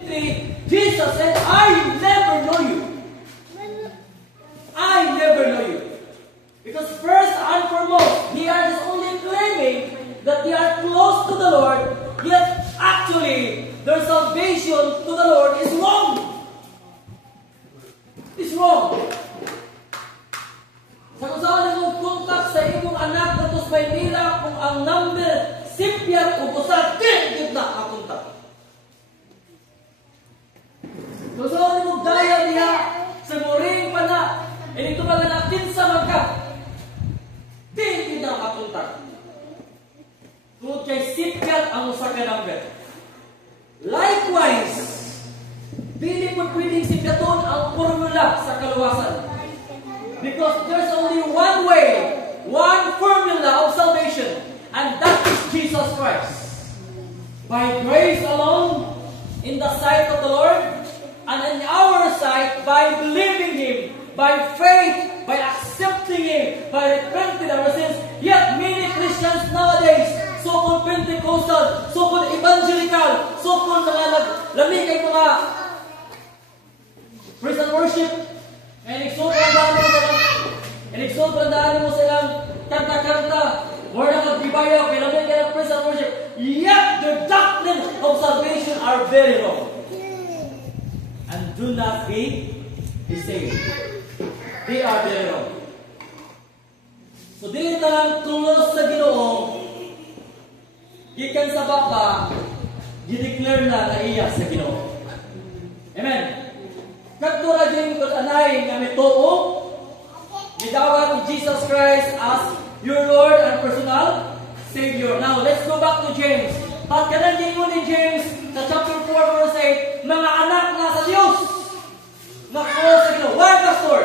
Jesus said, I never know you. I never know you. Because first and foremost, they are just only claiming that they are close to the Lord, yet actually, their salvation to the Lord is wrong. It's wrong. Sa kung saan mong contact sa imong anak na tos Maynila, kung ang number simpiat o busa, din na ang contact. Kung saan mong daya niya sa muring pa na, ito pa na natin sa magka, din na ang contact. Kung kay simpiat ang usa ka number. Likewise, dili po pwedeng simpiaton ang formula sa kaluwasan. Because there's only one way, one formula of salvation, and that is Jesus Christ. By grace alone, in the sight of the Lord, and in our sight, by believing Him, by faith, by accepting Him, by repenting our sins. Yet many Christians nowadays, so-called Pentecostal, so-called evangelical, so-called mga naglamig ay mga praise and worship, Inigsobrandaan mo silang kanta-kanta, more na magbibayaw, kailangan ka ng praise and worship. Yet the doctrine of salvation are very wrong. And do not be deceived. They are very wrong. So dili talang tulos sa Ginoo, gikan sa baba, gideclare na iya sa Ginoo. Amen. Kadto ra gyud kun anay nga mituo, gidawat ni Jesus Christ as your Lord and personal Savior. Now, let's go back to James. Pagkanan gingon ni James sa chapter 4 verse 8, mga anak na sa Dios. Nako sa Ginoo. Why, Pastor?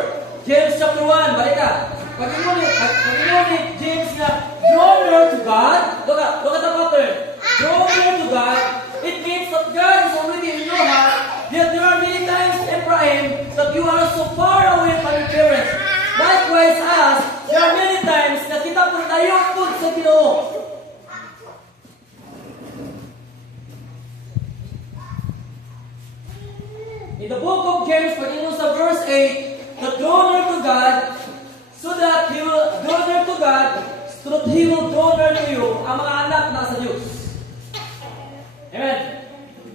James chapter 1, balik ka. Pag-ingon ni James na draw near to God. Look at the pattern. Draw near to God. It means that God is already in your heart. Yet there are many times, Ephraim, that you are so far away from your parents. Likewise us, there are many times na kita po tayo po sa Ginoo. In the book of James, pag-ingon sa verse 8, that draw near to God, so that He will draw near to God, so that He will draw near to you, ang mga anak na sa Diyos. Amen.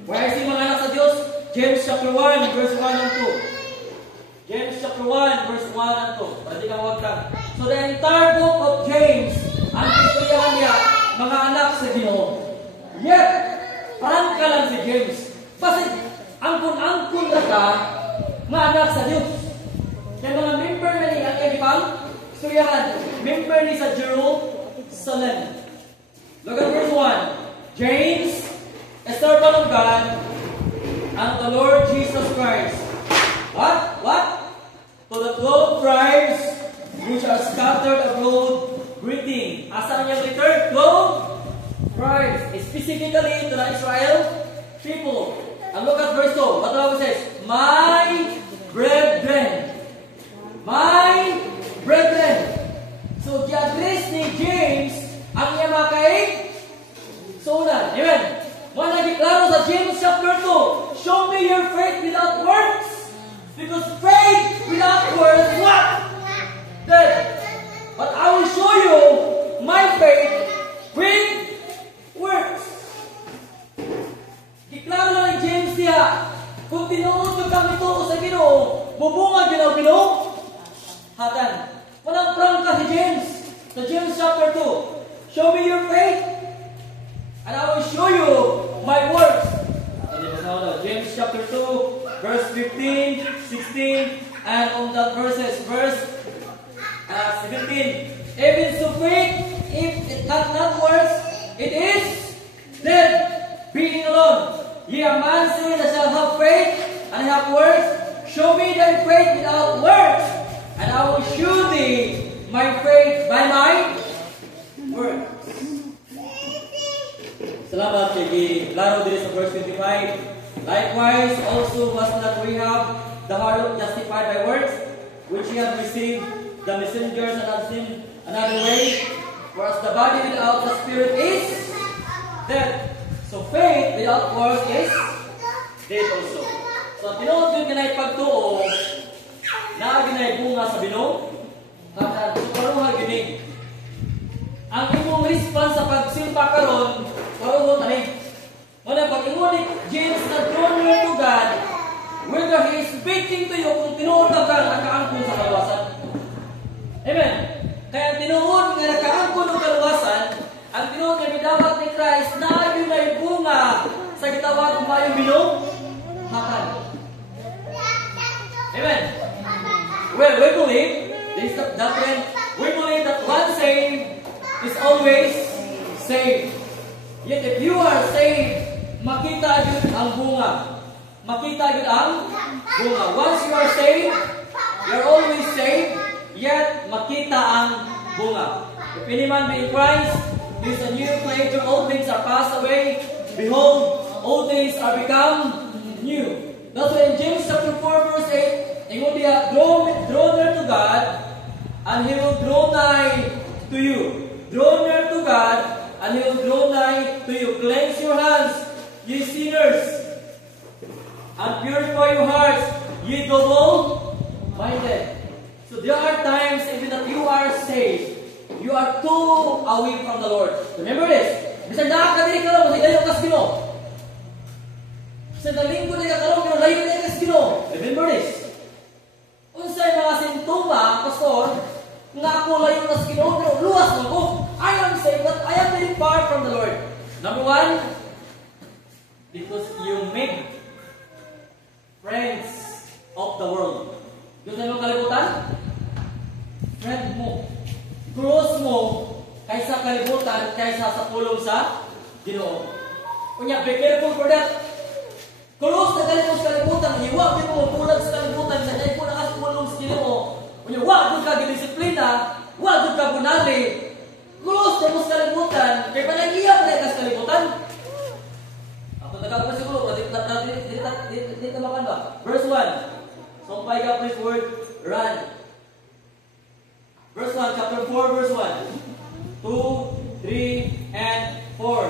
Where is yung mga anak sa Diyos? James chapter 1, verse 1 and 2. James chapter 1, verse 1 and 2. Para di ka mawagtang. So the entire book of James, ang istoryahan niya, mga anak sa Ginoo. Yet, parang ka lang si James. Kasi, angkon-angkon na ka, mga anak sa Diyos. Kaya mga member na ni ang ibang istoryahan, member ni sa Jerusalem. Look at verse 1. James, a servant of God, and the Lord Jesus Christ. What? To the 12 tribes which are scattered abroad, greeting. Asan yung letter? 12 tribes. Specifically to the Israel people. And look at verse 2. What the Bible says? My brethren. My brethren. So, di-address ni James ang iya mga kaigsunan. Amen. Mga nagiklaro sa James chapter 2, show me your faith without works. Because faith without works, what? Dead. But I will show you my faith with works. Giklaro lang ni James niya, kung tinuod kami ito sa Ginoo, bubunga Ginoo, hatan. Walang prangka si James. Sa James chapter 2, show me your faith, and I will show you my works. James chapter 2, verse 15, 16, and on that verses, verse 17. Even so faith, if it hath not works, it is dead, being alone. Ye are man saying that shall have faith and have works. Show me thy faith without works, and I will shew thee my faith by my works. Salamat kay klaro diri sa verse 25. Likewise also was not Rahab the harlot justified by works, which he had received the messengers and had seen another way, whereas the body without the spirit is dead. So faith without works is date also. So, tinuod yun ganay pagtuo, na ginay bunga sa binom, kaya karuha ginig. Ang imong response sa pagsimpa karon, karuha tanig. Muna, pag imunik, James na drawn near to God, whether He is speaking to you, kung tinuod ka nakaangkon sa kaluwasan. Amen. Kaya tinuod nga nakaangkon ng kaluwasan, ang tinuod nga midawat ni Christ, na yun ay bunga sa gitawag ng mayong binom, hakan. Amen. Well, we believe, this is the doctrine, we believe that one saved is always saved. Yet if you are saved, makita yun ang bunga. Makita yun ang bunga. Once you are saved, you're always saved, yet makita ang bunga. If any man be in Christ, he is a new creature, all things are passed away. Behold, all things are become new. That's why in James chapter 4 verse 8, ingon diya, draw near to God, and He will draw nigh to you. Draw near to God, and He will draw nigh to you. Cleanse your hands, ye sinners, and purify your hearts, ye double-minded. So there are times even that you are saved, you are too away from the Lord. Remember this. Bisan nakakadiri ka lang, layo ka sa Ginoo. Bisan nalinggo na ka lang, pero layo na ka sa Ginoo. Remember this. Unsay mga sintoma, pastor, nga ako layo na sa Ginoo, pero luwas na ko. I am saved, but I am very far from the Lord. Number one, because you make friends of the world. Yung sa mga kalibutan, friend mo. Close mo kaysa kalibutan, kaysa sa pulong sa Ginoo. Kunya, be careful for that. Close na galing mo sa kalibutan, hiwa, di mo mapulag sa kalibutan, sa dahil po nakasapulong sa Ginoo. Kunya, wag ka gidisiplina, wag ka bunali. Close na mo sa kalibutan, kaya panagiya pa na sa kalibutan. Ako nagkakapas siguro, di tamakan ba? Verse 1. Sumpay ka please word, run. Verse 1, chapter 4, verse 1. 2, 3, and 4.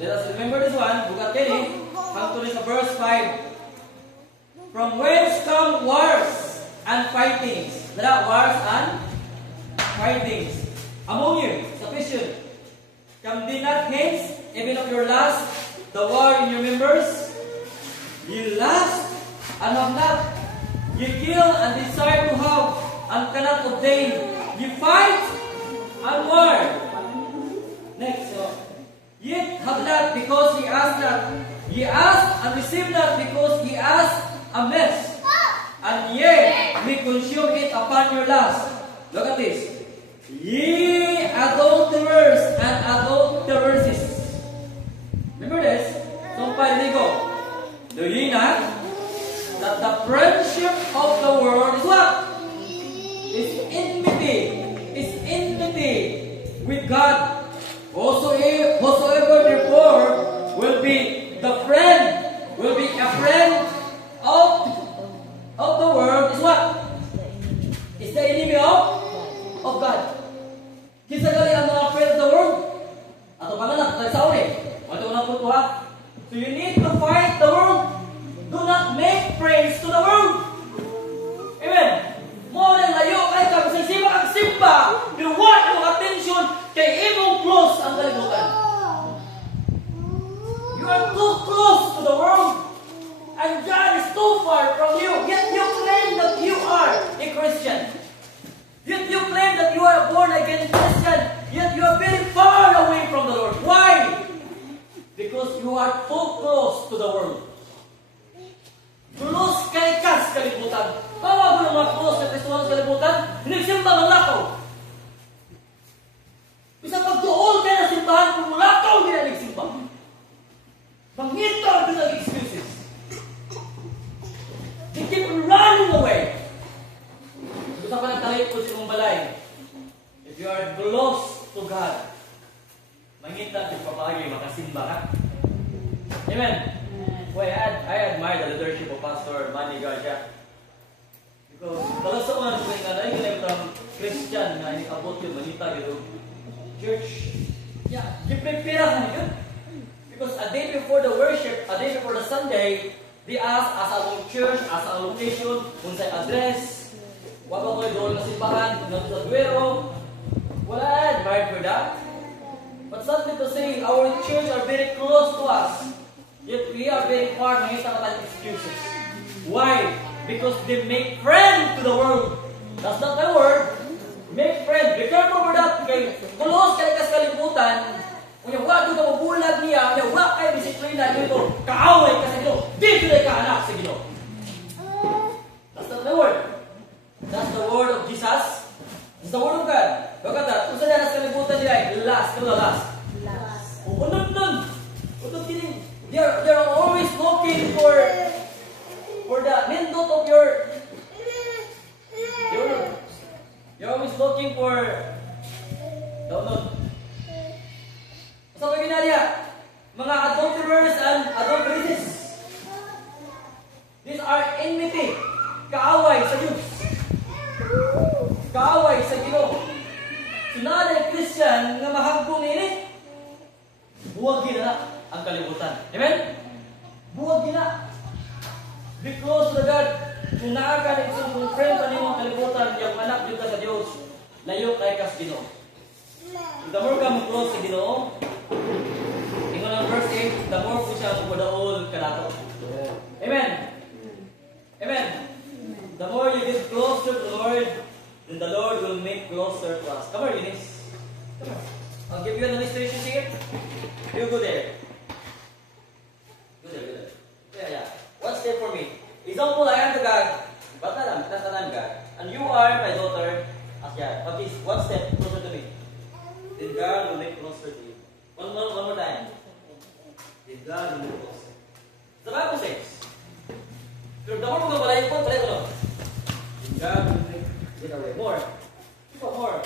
Let us remember this one. Bukat kini. Come to this verse 5. From whence come wars and fightings? Dala, wars and fightings. Among you, sufficient. Come thee not hence, even of your lust, the war in your members. You lust and have not. You kill and desire to have and cannot obtain. You fight and war. Next. Yet have not because ye ask not. Ye ask and receive not because ye ask amiss. And ye may consume it upon your lust. Look at this. Ye adulterers and adulteresses. Remember this? So go. Do ye not? That the friendship of the world is what? Is enmity with God. Whosoever therefore will be the friend, will be a friend of the world is what? Is the enemy of God. Kisa gali ang mga friend of the world. Ato panganak, tayo sa uli. Ato unang putuha. So you need to fight the world. Do not make friends to the world. Amen. More than layo kay ka sa simba ang simba. You want your attention kay imong close ang kalibutan. You are too close to the world. And God is too far from you. Yet you claim that you are a Christian. Yet you claim that you are a born-again Christian. Yet you are very far away from the Lord. Why? Because you are too close to the world. Close kay kas kalibutan. Bawa mo ng mga close na Kristuhan sa kalibutan, hinagsimba ng lakaw. Bisa pagtuol kayo na simbahan, kung lakaw hindi na nagsimba. Mangito din ang excuses. They keep running away. Gusto pa nagtalit po sa mong balay. If you are close to God, mangita din papagi, makasimba ka. Amen. Well, I admire the leadership of Pastor Manny Garcia. Because talasoan ko nga na yung from Christian nga abot yung manita yung church. Yeah, you prepare ka yun. Because a day before the worship, a day before the Sunday, Di as ang church, as ang location, unsay address, wala ko doon na simbahan, doon sa Duero. Wala, admired for that. But something to say, our church are very close to us. Yet we are very far, makita ka tayong excuses. Why? Because they make friend to the world. That's not the word. Make friend. Be careful for that. Kay kulos kay kas kalibutan. Kung wala doon ka mabulag niya, kung wala kayo disiplina, dito, kaaway ka sa Ginoo. Dito na ka anak sa Ginoo. That's not the word. That's the word of Jesus. It's the word of God. Bakit? Kung saan na sa kalibutan nila, last. Ano na last? Last. Unod. Unod kidding. They're always looking for the nindot of your. You're always looking for. Don't know. Sa mga ginaya, mga adulterers and adulteresses. These are enmity. Kaaway sa Diyos. Kaaway sa Ginoo. Sinaday Christian nga mahagbong ini. Buwag gina ang kalibutan. Amen? Buwag gina. Because to God, kung naakan kung friend pa nimo ang kalibutan, yung anak yun ka sa Diyos, layo kay kas Ginoo. The more ka mo-close sa Ginoo, ingon ang verse 8, the more po siya magpadaol kanato. Amen? Amen? The more you get closer to the Lord, then the Lord will make closer to us. Come on, Eunice. Come on. I'll give you an illustration here. You go there. Go there. Yeah. One step for me. Example, I am the God. Batalam, God. And you are my daughter. Asya. Okay, one step closer to me. Then God will make closer to you. One more time. Then God will make closer. The Bible says, pero the more mo balay ko, balay ko. Then God will make it away. More. More.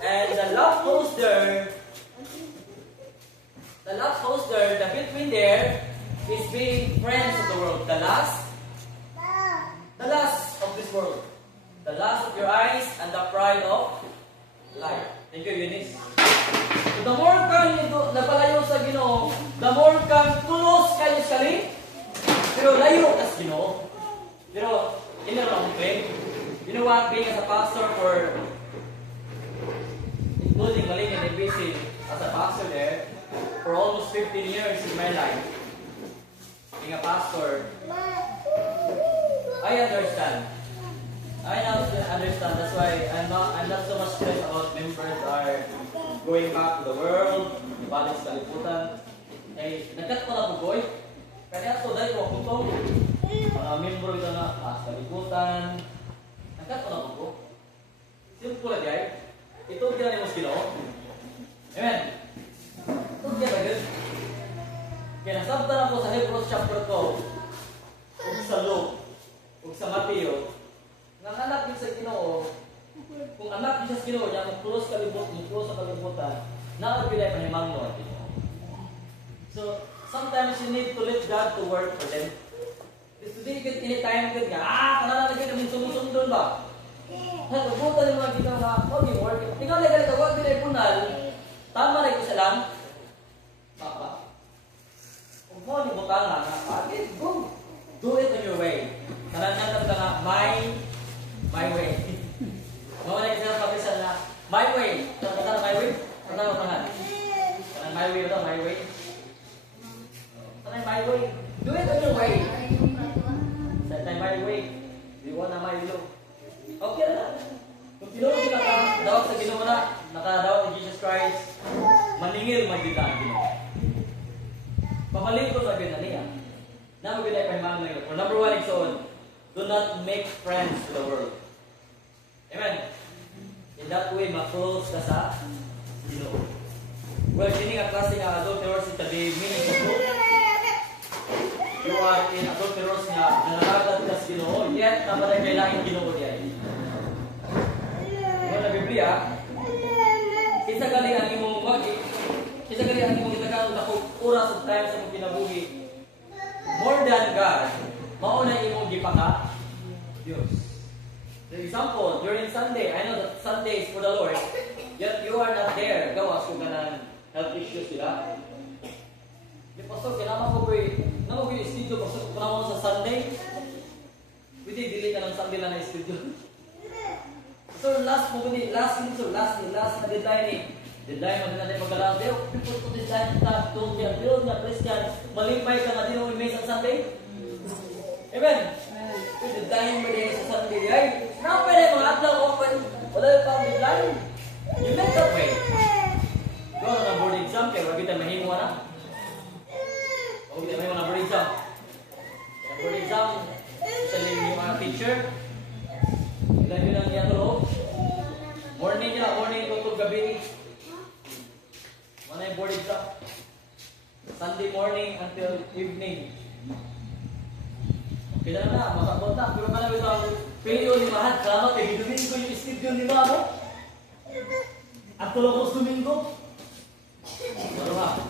And the love holster, the between there is being friends of the world. The lust of this world. The lust of your eyes and the pride of life. Thank you, Eunice. So the more kang napalayo sa Ginoo, the more kang tulos kayo sa ling, pero layo ka sa Ginoo. Pero, in the wrong way. You know what? Being as a pastor for including Maling and NBC as a pastor there for almost 15 years in my life. Being a pastor, I understand. That's why I'm not so much stressed about members are going back to the world, ibalik sa kalibutan. Eh, nagkat ko na po boy. Kaya so dahil ko akong mga member ito na sa kalibutan. Nagkat ko na po. Simple na guys. Ito kaya ni Ginoo. Amen. Ito kaya ba yun? Kaya nasabtan ako sa Hebrews chapter 2, ug sa Luke, ug sa Mateo, nga anak din sa Ginoo, kung anak din sa Ginoo, niya mag-close sa kalibutan, naapilay pa ni Mangno at Ginoo. So, sometimes you need to let God to work for them. Today, anytime good nga, kanala na kayo namin sumusundon ba? Nagpupunta yung mga ginoo nga, huwag yung work. Tingnan na galit, huwag bilay punal, tama na ito sa lang, baka. Kung mo, yung butang nga, go. Do it on your way. Kananyan ka nga, my way. Mawala kasi ang papisan na, my way. Kanang my way? Kanang my way ito, my way. Kanang my way. Do it on your way. Sa my way. Do you want na my will? Okay na. Kung tinuro sila nakadawag sa Ginoo na, nakadawag ni Jesus Christ, maningil magdita ang Ginoo. Pamaling ko sa ganda niya. Na magdita pa yung mga for number 1 exon, do not make friends to the world. Amen. In that way, ma-close ka sa Ginoo. Well, kini nga klase nga adulterers ita di meaning of book. You are in adulterers nga nanalagad ka sa Ginoo, yet naman ay kailangan Ginoo diyan. Sa Biblia, isa gali ang imong gitagaan na oras of time sa imong kinabuhi. More than God, mauna imong gipaka Dios. For example, during Sunday, I know that Sunday is for the Lord, yet you are not there. Gawas kung ganang health issues sila. Di pastor, kinama ko po yung studio, pastor, kunama ko sa Sunday. Pwede, dili ka ng Sunday lang na studio. So, last na deadline eh. Deadline mo din natin pagkalaan. Pero, people to design that, don't be a build na Christian. Malimpay ka nga din mo may sa Sunday. Amen? Deadline mo din sa Sunday. Ay, napay na mga atlang open. Wala yung pang deadline. You make that way. Go na board exam, kaya wag kita mahimo na. Wag kita mahimo na board exam. Kaya board exam, isa yung mga teacher. Ilan yun ang niya to. Morning tutog gabi. Mana yung board exam? Sunday morning until evening. Okay na, masabot na. Pero ka na ito ang PO ni Mahal. Salamat, Domingo yung studio ni Mahal. At tulong ko sa Domingo. Pero ha,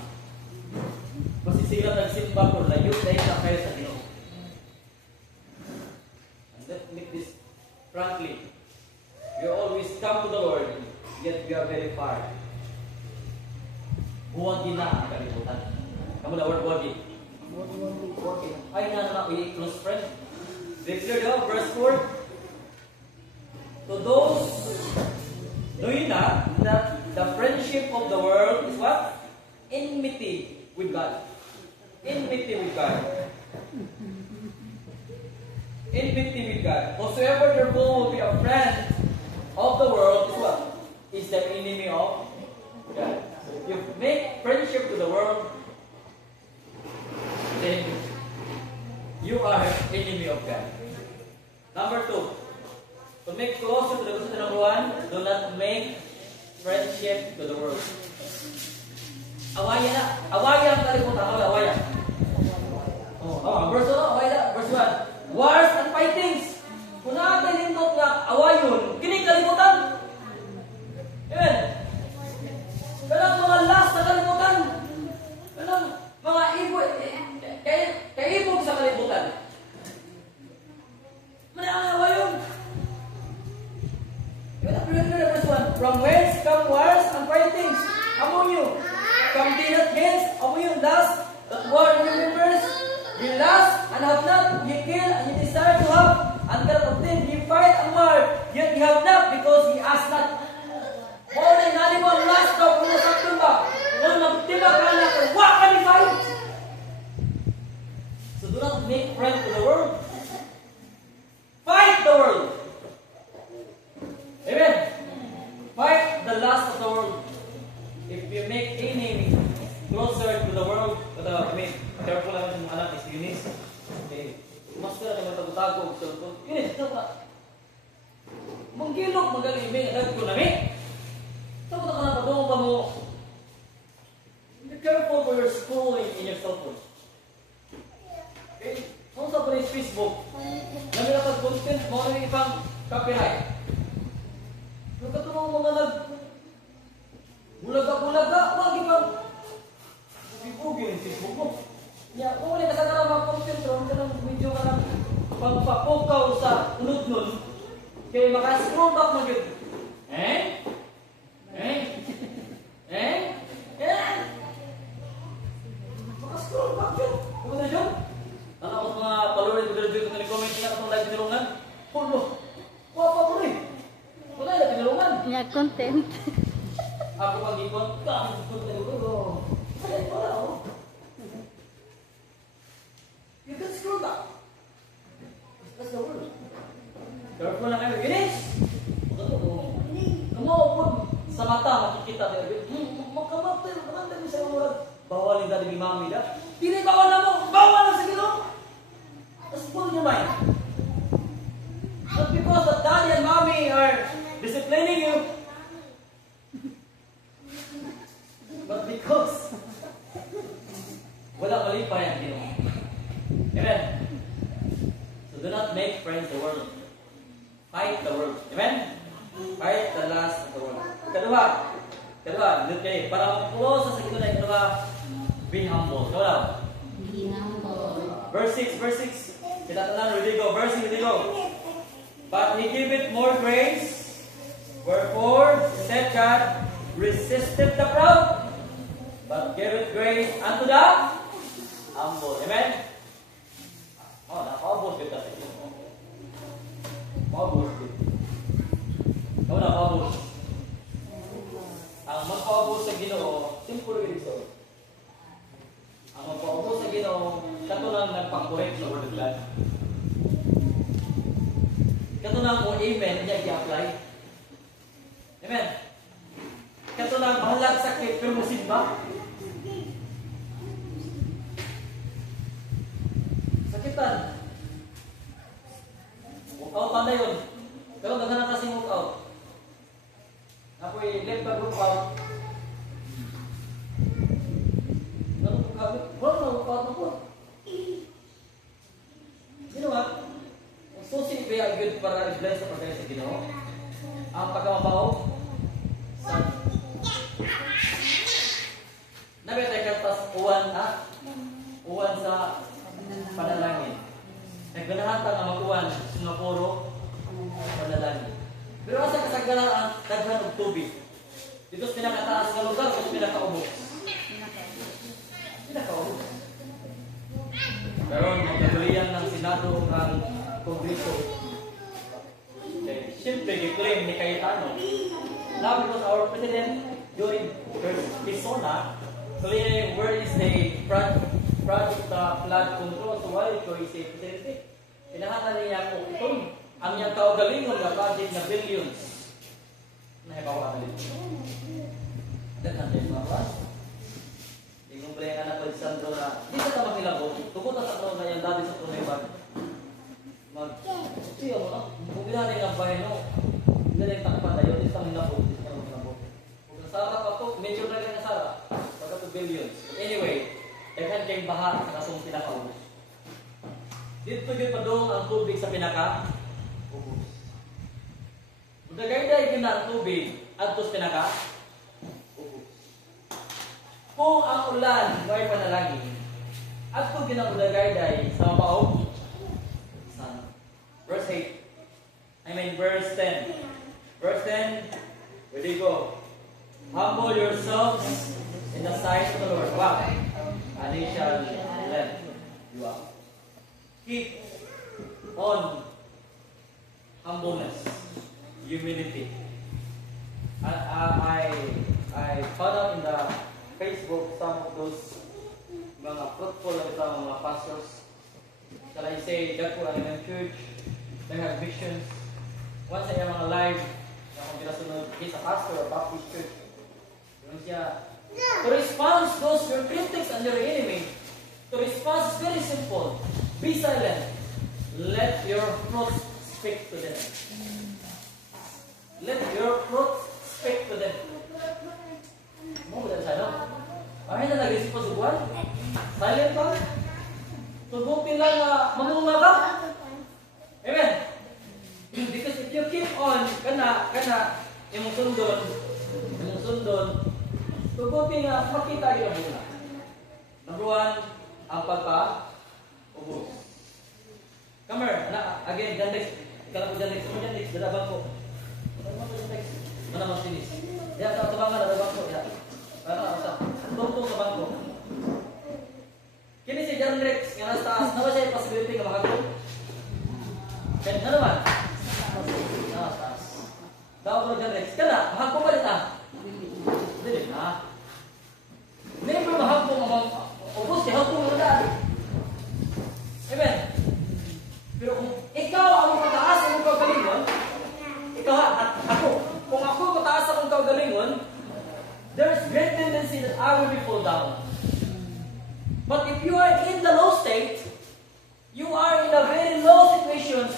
masisigat ang simba ko, layo dahil sa kayo sa Dino. And let's make this frankly. We always come to the Lord, yet we are very far. Huwag na ang kalimutan. Kamu na word huwag. Ay na naman, we close friend. Declare the verse 4. To those knowing that the friendship of the world is what? Enmity with God. Enmity with God. Enmity with God. Whosoever therefore will be a friend of the world is what? Is the enemy of God. So if you make friendship to the world, then you are enemy of God. Number 2, to make closer to the person. Number 1, do not make friendship to the world. Awaya na. Awaya ang kalimutan. Awaya. Verse 1. Verse 1. Wars and fightings. Kung natin hindot nga awayon, kining kalimutan. Amen. Kanang mga last na kalimutan. Kanang mga kaibog sa kalimutan. Manang awayon. From whence come wars and fightings among you? Come be not hence among you thus that war in your members. You lust and have not, ye kill and ye desire to have, and cannot obtain. Ye fight and war, yet ye have not, because ye ask not. More than animal lust daw kung nasaktan ba? Nang magtiba ka na, wak ka ni fight. So do not make friends to the world. Fight the world. Amen. Fight the lust of the world. If you make enemy closer to the world, careful lang sa mga anak is Eunice. Okay. Master na magtago-tago. Eunice, ito pa. Manggilog, magaling, agad ko namin. Ito ko na kanapagong pa mo. Be careful for your schooling in your cell phone. Okay? Kung sa pa Facebook, namin na pag-content, mga nang ipang copyright. Kung katulong mga bulaga, wag ipang bibugin yung Facebook mo. Ya, kung wala ka sa mga content, ka ng video ka ng pagpapukaw sa unod-nun, kaya maka-scroll back mo yun. Maka-scroll back yun. Kung na yun? Anak ko mga followers, graduate na comment niya katong live tinulungan. Pulo. Wapa po rin. Wala na tinulungan. Niya content. Ako pag-ipon, wala ako. You can scroll back. That's the word. Careful na kayo. Finish! Kumupod sa mata, makikita tayo. Makamantay mo sa mga bawal yung dati ni mami na. Pili bawal na mo! Bawal na sa gino! Just pull your mind. Not because that daddy and mommy are disciplining you, but because wala mali pa yan, Gino. Amen? So do not make friends the world. Fight the world. Amen? Fight the last of the world. Kadua, dito kayo. Para mag-close sa gito na ito ba, be humble. Ikaw lang. Be humble. Verse 6. Kita tanan, ready go. Verse 6, ready go. But he giveth more grace. Wherefore, said God, resisteth the proud, but giveth grace unto the Humble. Amen? Oh, nakaubos kita sa inyo. Maubos din. Ikaw na, maubos. Ang magpaubos sa Ginoo, simple rin ito. Ang magpaubos sa Ginoo, katulang nagpang-correct sa Word of God. Katulang mo, amen, niya i-apply. Amen? Katulang bahalag sakit, pero musimba. Sakitan. Walk out pa na yun. Pero naghanap kasi walk out. Ako'y left back walk out. Ganun po kami. Wala na walk out na po. You know what? Ang susi kaya good para i-bless sa pagkain sa Ginoo. Ang pagkamabaw sa nabitay kantas uwan ha? Uwan sa panalangin. Nagbanahan nga mag-uwan sa puro panalangin. Pero asa kasagalaan daghan og tubig. Dito sa pinakataas nga lugar o pinakaubos? Pinakaubos. Pero magkatulian ng Senado ang Kongreso. Siyempre, i-claim ni Cayetano. Now, because our President during persona, clearly where is the project flood control, so why ito is a Presidente? Pinahatan niya po ito, ang niyang kaugalingon na project na billions. Nahibawa ka dito. Daghan din mga klas. Hindi kong pala yung anak ko Sandro na, di sa tamang nilabot, tukutan sa taon na yung dati sa tuneban. Siya mo na, kung pinahanin ang bahay no, hindi na yung takpan na yun, di sa nilabot, di sa nilabot. Kung nasara pa to, medyo na rin nasara, pagka to billions. Anyway, daghan kayong baha sa kasong pinaka-ubos. Dito yun pa doon ang tubig sa pinaka-ubos. Kung nagayday yun na ang tubig at ito sa pinaka-ubos. Kung ang ulan may panalangin, at kung ginagayday sa mapaog, verse 8. Verse 10. Verse 10. Ready, go. Humble yourselves in the sight of the Lord. Wow. And He shall lend you up. Keep on humbleness, humility. And I found out in the Facebook some of those mga fruitful and some mga pastors. Shall I say, Dako Element Church, they have visions. Once I am on a live, he's a pastor of Baptist Church. To respond those your critics and your enemy, to respond is very simple. Be silent. Let your fruit speak to them. Let your fruit speak to them. Mo ba tayo? Ay na nag-isip pa subuan? Silent ka? Tugutin lang na mamunga ka? Amen? Because if you keep on, imong sundon, tugutin na makita yun muna. Number one, ang pagpa-ubos. Come here, again, Jandex. Ikala ko Jandex. Ano Jandex? Dadabang ko. Ano mo Jandex? Ano mas tinis? Yan, tabang ka, dadabang ko. Yan. Tungtong sa bangko. Kini si Jandex, nga nasa taas, na ba siya yung possibility ka makagod? Kaya na naman? Nasa taas. Daw ko Jandex. Kana, mahagpo pa rin Dili na. Never mahagpo mga ubos, di hagpo mga daan. Amen? Pero kung ikaw ang mataas ang kagalingon, ikaw at ako, kung ako mataas ang kagalingon, there's great tendency that I will be fall down. But if you are in the low state, you are in a very low situation,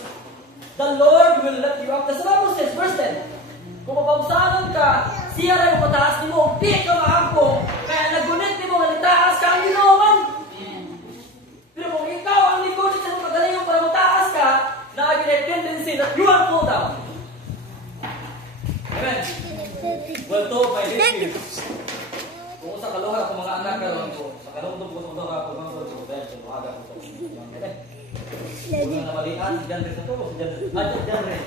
the Lord will lift you up. That's what the Bible says, verse 10. Kung mapamsanan ka, siya rin mataas ni mo, di ka mahagpo, kaya nagunit ni mo, nalitaas ka ang ginawan. Pero kung ikaw ang ligunit sa mga kagalingon para mataas ka, na-agin tendency that you will fall down. Amen? Well told by this year. Kung sa kaluha ko mga anak karon ko, sa kalungtong ko sa mga pagmangkod ko, dahil sa mga aga ko sa mga. Kung na nabalian, si Janre sa to, si Janre.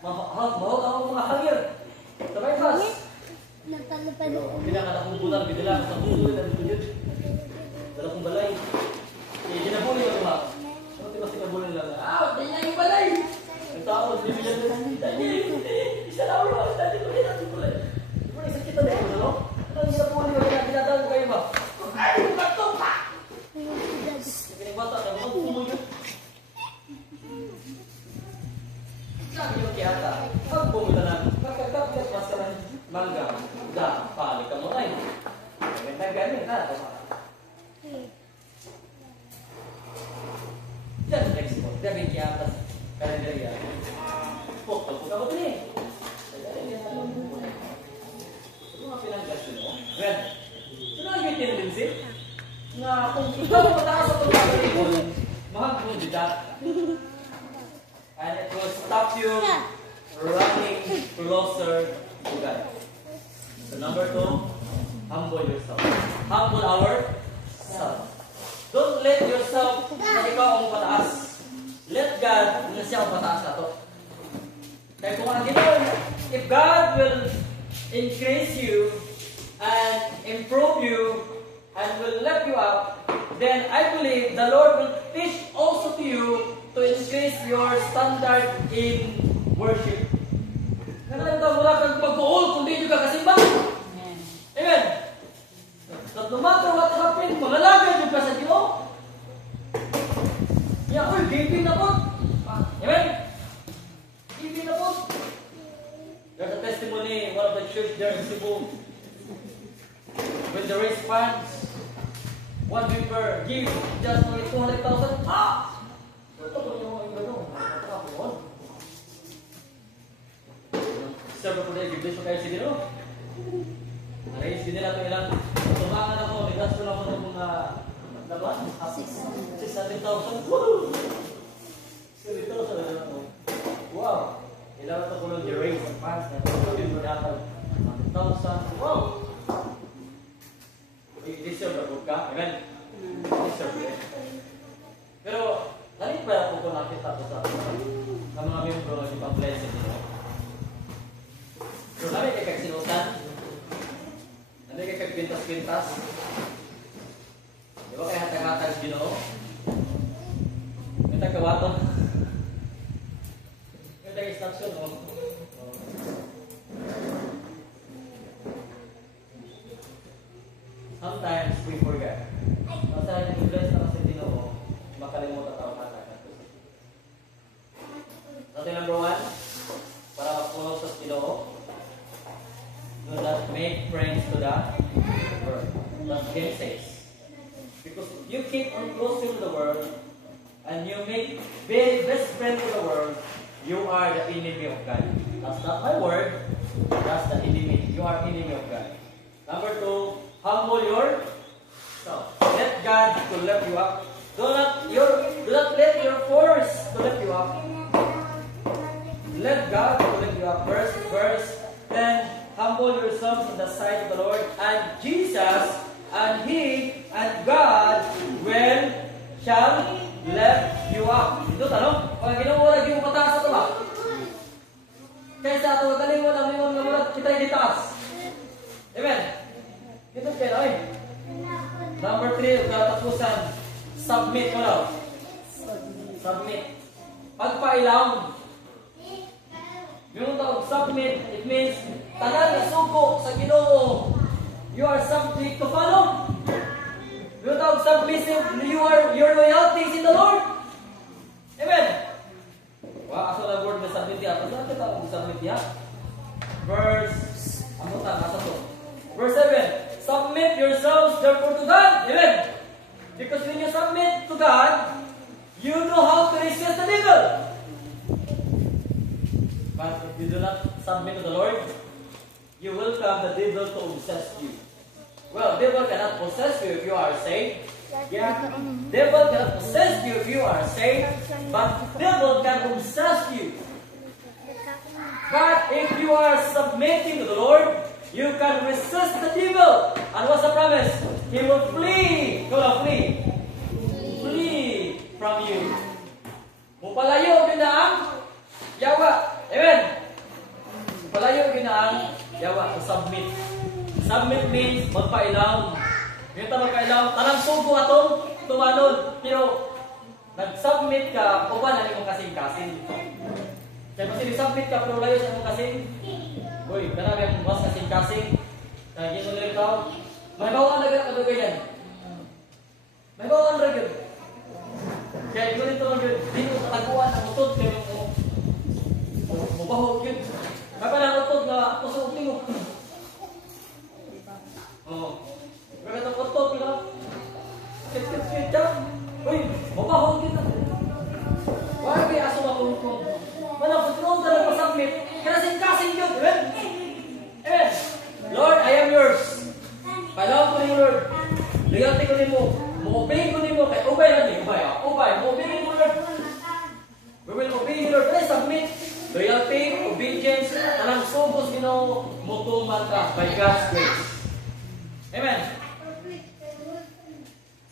Mahal ako mga halir. Sabay pas. Pinakala kong bulan, bidala sa bulan na dito yun. Dala kong balay. Ginabuli ko ba? Ano diba si kabuli lang? Hindi niya yung balay! Ang tao, bibigyan ko lang. Isa na ulo, dati ko rin natin balay. Di ba isang kita na yun, no? Ano yung sabuli ko rin, dinadaan kayo ba? Ay, yung kartong pa! Pinagbata, nabang kumo yun. Sabi yung kiyata, pag bumita na, kakakakit mas ka ng mangga, palik ka mo na yun. Maganda ganyan na, yan, next mo. Dami niya atas kalendarya. Pukta po ka ba ito eh? Ano nga pinanggasin mo? Well, ito na yung tendency na kung ikaw matakas sa pagkakalimon, mahal mo dito. And it will stop you running closer to God. So number 2, humble yourself. Humble ourselves. Don't let yourself na ikaw ang pataas. Let God na siya ang pataas na to. Kaya kung ang ginawa, if God will increase you and improve you and will lift you up, then I believe the Lord will teach also to you to increase your standard in worship. Nalanda mo lang kang mag-uol kung di nyo kakasimba. Amen. That no matter what happened, mangalagay yung ka sa Diyos. Yeah, giving na po. Amen? Giving na po. There's a testimony in one of the church there in Cebu. When they raise funds, one member give just only 200,000. Ito po yung gano'n. Serve po dahil, give kayo sa Diyos. Arrange din nila ito ilang tumangan ako, nigasto lang ako ng mga 600,000. Woo! 600,000 na ako. Wow! Ilang ito ko lang i-raise ang funds na ito. Yung madatag 100,000. Wow! I-deserve na po ka. Amen? I-deserve it. Pero, nalit pa po kung nakita ko sa mga membro ng ibang blessing nila. So, nalit ay kagsinutan. Ano yung kagpintas-pintas? Di ba kaya hatag-hatag Ginoo? May tagkawato? May tag-instruction, no? Sometimes we forget. Masaya yung bless na kasi Ginoo, makalimutan tayo hatag. Natin number 1, para magpuno sa Ginoo. Do not make friends to the world. That's James says. Because if you keep on closer to the world and you make very best friend to the world, you are the enemy of God. That's not my word. That's the enemy. You are enemy of God. Number 2, humble yourself. Let God to lift you up. Do not let your force to lift you up. Let God to lift you up. Verse 10. Humble yourselves in the sight of the Lord, and Jesus, and He, and God will shall lift you up. Ito tanong, pag ginuwala yung mataas ito ba? Kaysa ito, galing mo na may mga kita yung itaas. Amen? Ito kaya na Number 3, katapusan, submit mo lang. Submit. Pagpailam. Yung tawag submit, it means tanan na suko sa Ginoo. You are subject to follow. Yung tawag submissive, your loyalty is in the Lord. Amen. Wa aso na word na submit ya. Ano kita ang submit ya? Verse Verse 7. Submit yourselves therefore to God. Amen. Because when you submit to God, you know how to resist the devil. But if you do not submit to the Lord, you will come the devil to obsess you. Well, devil cannot possess you if you are saved. Yeah, devil cannot possess you if you are saved, but devil can obsess you. But if you are submitting to the Lord, you can resist the devil. And what's the promise? He will flee. Go now, flee. Flee from you. Mupalayo ginaang yawa. Amen. Palayo ginaang yawa to submit. Submit means magpailaw. Yung magpailaw, tanang sugo atong tumalon. Pero, nag-submit ka, uban na mong kasing-kasing. Kaya kung submit ka, pero layo sa mong kasing, uy, marami ang mas kasing-kasing. Kaya gino nila ito, may bawaan na ganyan ka yan. May bawaan na ganyan. Kaya ito nito lang yun, dito kataguan ang utod, kaya mo bahog yun. May palang utod na pusukin mo. Oo. Kaya itong utod, pila. Kit-kit-kit dyan. Uy, mabahog yun na. Wala kaya aso makungkong. Wala, kung talaga pasubmit, kasing-kasing yun. Amen? Amen? Lord, I am yours. Palaw ko ni Lord. Ligante ko ni mo. Mo-obey ko ni mo. Kaya obey lang ni. Obey. Obey. Mo-obey mo Lord. We will obey you Lord. Kaya submit. Loyalty, obedience, talang subos mutuman ka by God's grace. Amen.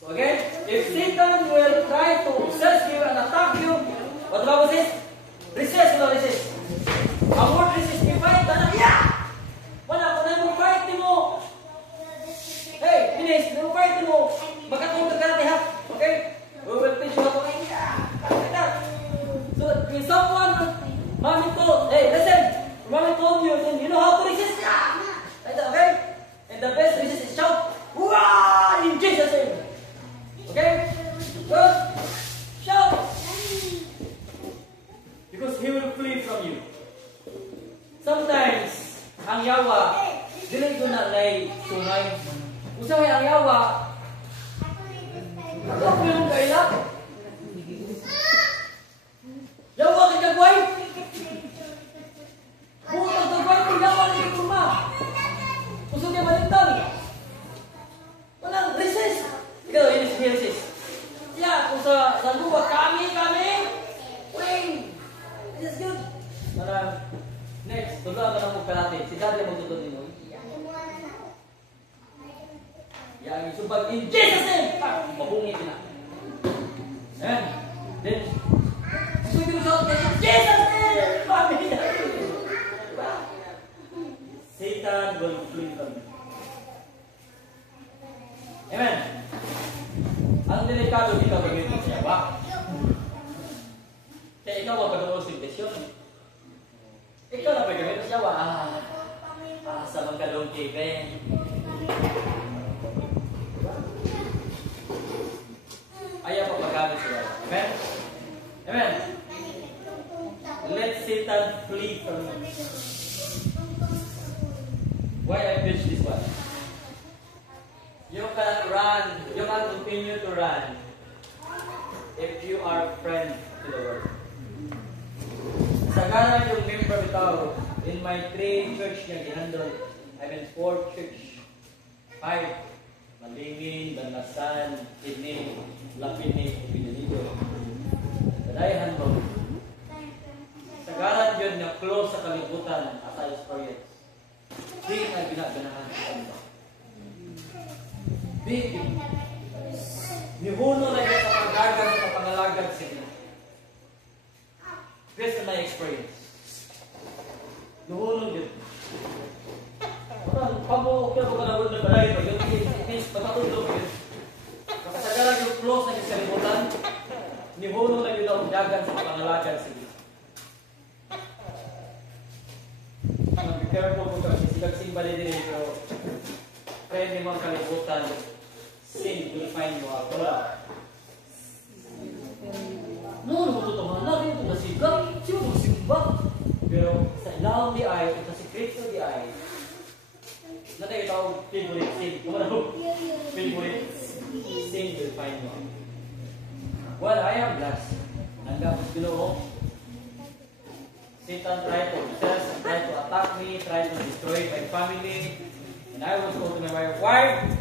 So again, if Satan will try to search you and attack you, what the Bible says? Resist, no resist. Ang word resist, i-fight na yeah! Wala, kung na mo fight mo. Hey, finish, na mo fight mo. Magkatulog ka natin ha. Okay? We will teach you how to fight. So, when someone, Mommy told, hey, listen, Mommy told you, then you know how to resist. Like that, okay? And the best resist is shout, Wah! In Jesus' name. Okay? Good. Shout. Because he will flee from you. Sometimes, ang yawa, dili ko na lay sungay. Usahay ang yawa, ako ko yung kailak. Yawa ka kagway. Bukang kagway ko, yawa na yung kurma. Usog niya balintang. Walang resist. Ikaw, yun is resist. Yeah, kung sa luwa, kami. Wing. This is good. Parang, next, tuloy ka ng magkalate. Si Daddy ang magtutod mo. Yang isubag in Jesus' name! Mabungi na. And then, isubag sa in Jesus' name! Satan will flee from you. Amen. Ang delikado dito pag-ibig sa yawa. Kaya ikaw ang pag-uos ng tesyon. Ikaw na pag-ibig sa yawa. Sa magkalong kiben. Ayaw pa pag-gamit sa yawa. Amen? Amen. Let Satan flee from you. Why I preach this one? You can run, you can continue to run if you are friend to the world. Sagaran yung member bitaw in my 3 church nga gihandle. I mean 4 church. 5. Malingin, Banlasan, Sydney, Lapini, Pinilido. Kadayahan mo. Sagaran yun nga close sa kalibutan as I experience. Di na ginaganahan sa kanila. Di. Nihuno na yun sa pagdagan sa pangalagad sila. Based on my experience. Nihuno yun. Pag-uok na pagkalawin na balay pa yun. Pagkatulog yun. Kasagaran yung close na yung kalibutan. Nihuno na yun ang dagan sa pangalagad sila. Be careful po kasi sigagsing bali din pero pwede mong kalibutan sin will find you out. Wala. Noon mo ito mga natin ito nasigag. Sino magsimba? Pero sa ilawang di ay, sa sikreto di ay, natin ito favorite sin. Kumano? Favorite sin will find you out. Well, I am blessed. Hanggang Ginoo, Satan tried to obsess, tried to attack me, tried to destroy my family. And I was told to my wife,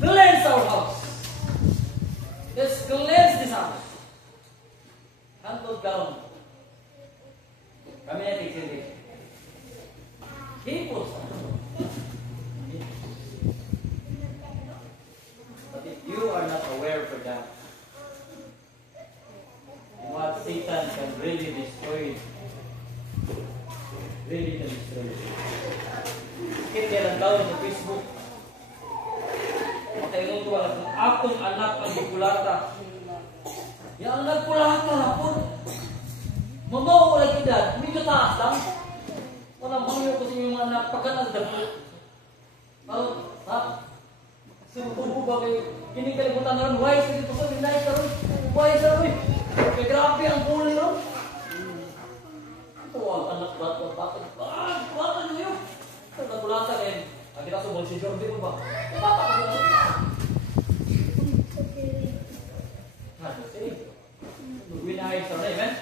cleanse our house. Just cleanse this house. Handle down. Kami na tigsindi. Keep us. But if you are not aware for that, what Satan can really destroy really can destroy you. Kaya lang daw sa Facebook, akong anak ang gipulata. Yang ang nagpulata hapon. Mamaw ko lang edad, medyo taas lang. Walang mangyo ko sa inyong anak pagka nagdagpo. Ha? Sinutubo ba kayo? Kinikalimutan na ron, why sa dito sa minay ka ron? Why sa ron? Kaya grabe ang puli ron. Ito ang anak bakit? Bakit nyo yun? Ito nagpulata kayo. Ang kita subol si Jordi mo ba? Bata ka sila. Kasi, nagwinahit sa rin, man.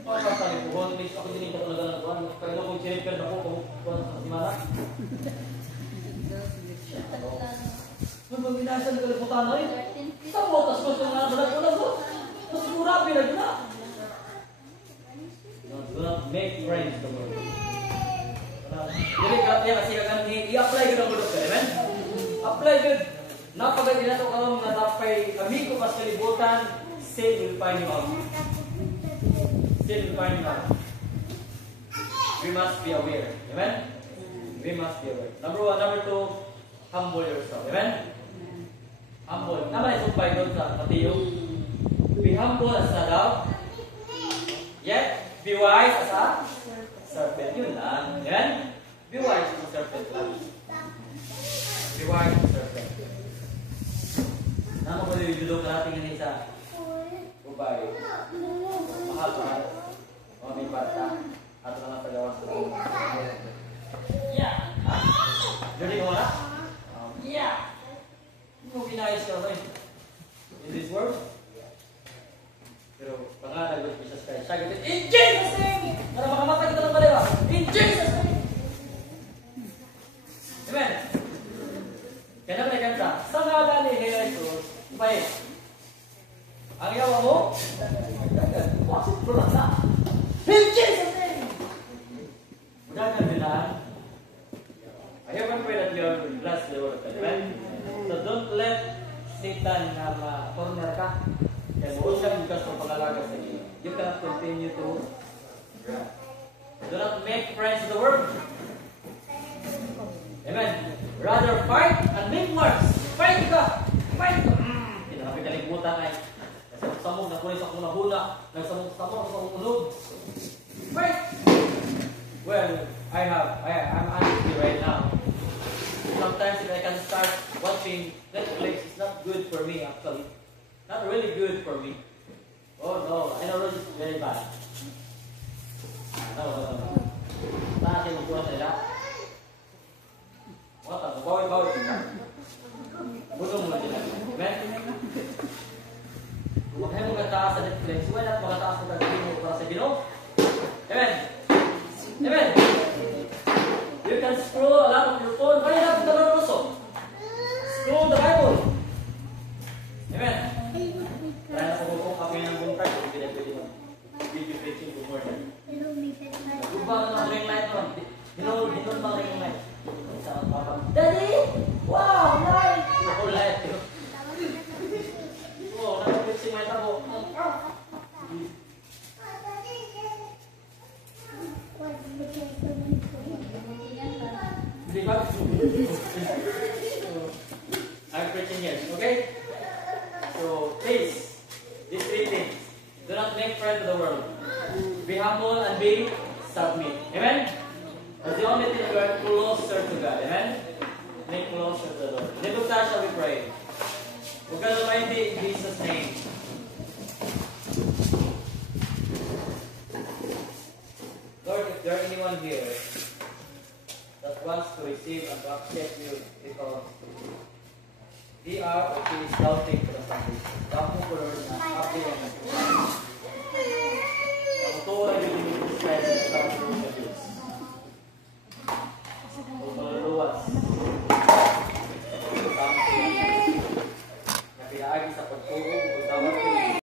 Para sa rin, kung may ako din ka talaga ng buwan, kaya na kung sinipir na po, kung sa simana. Kung magwinahit sa nagkaliputan na rin, sa motas ko sa mga balag ko na po, mas murabi na gina. Do not make friends the world. Jadi katanya kasi akan i-apply ko ng bulok ka, amen? Apply good. Napagay na ito kalau natapay amigo pas kalibutan, sin will find you out. Sin will find you out. We must be aware. Amen? We must be aware. Number 1. Number 2, humble yourself. Amen? Humble. Naman isumpay doon sa Mateo. Be humble as a dove, yet be wise as a serpent. Yun lang. Amen? Be wise as a serpent lang. Be wise as a serpent. Nama ko yung dulog na ating ganit sa ubay. Mahal. Mga may bata. Ato na lang pagawas sa yeah. Jadi ko na? Yeah. Ano binayos ka rin? In this world? Pero pangalan ng Jesus Christ. Siya gawin, in Jesus' name! Para makamatay kita ng baliwa. In Jesus' name! Amen? Kaya na kanta, sa ngalan ni Jesus, baik. Ang yawa mo, wasit ko lang na. In Jesus' name! Mudah ka bilang, I haven't prayed that you are blessed the word of God. Amen? So don't let Satan na ma-corner ka. Kaya buusap ka sa pangalaga sa iyo. You cannot continue to do not make friends in the world. Amen. Rather fight and make marks. Fight ka! Fight ka! Hindi na kami kalimutan ay nagsamong na kulis ako na hula. Nagsamong sa akong unog. Fight! Well, I'm honestly right now. Sometimes if I can start watching Netflix, it's not good for me actually. Not really good for me. Oh no, I know this is very bad. No. Bakit mo kuha nila? What ang bawi-bawi ka? Budong mo nila. Amen? Kung maghay mo kataas sa Netflix, wala magataas sa Ginoo para sa Ginoo. Amen? Amen? You can scroll a lot of your phone. Why not the Lord also? Scroll the Bible. Amen? Kaya nakukukong kami ng buntag, hindi na pwede mo. Video preaching to more than. Nagubah ka ng ring light mo. Hinon mga ring light. Daddy! Wow! Light! Wow, light. Oh, nakapitsing may tabo. I'm preaching here, okay? So, please, these 3 things. Do not make friends of the world. Be humble and be submit. Amen? That's the only thing we are closer to God. Amen? Make closer to the Lord. Then with that shall we pray. O God Almighty, in Jesus' name. Lord, if there are anyone here that wants to receive and to accept you because he or she is doubting for the salvation, help me for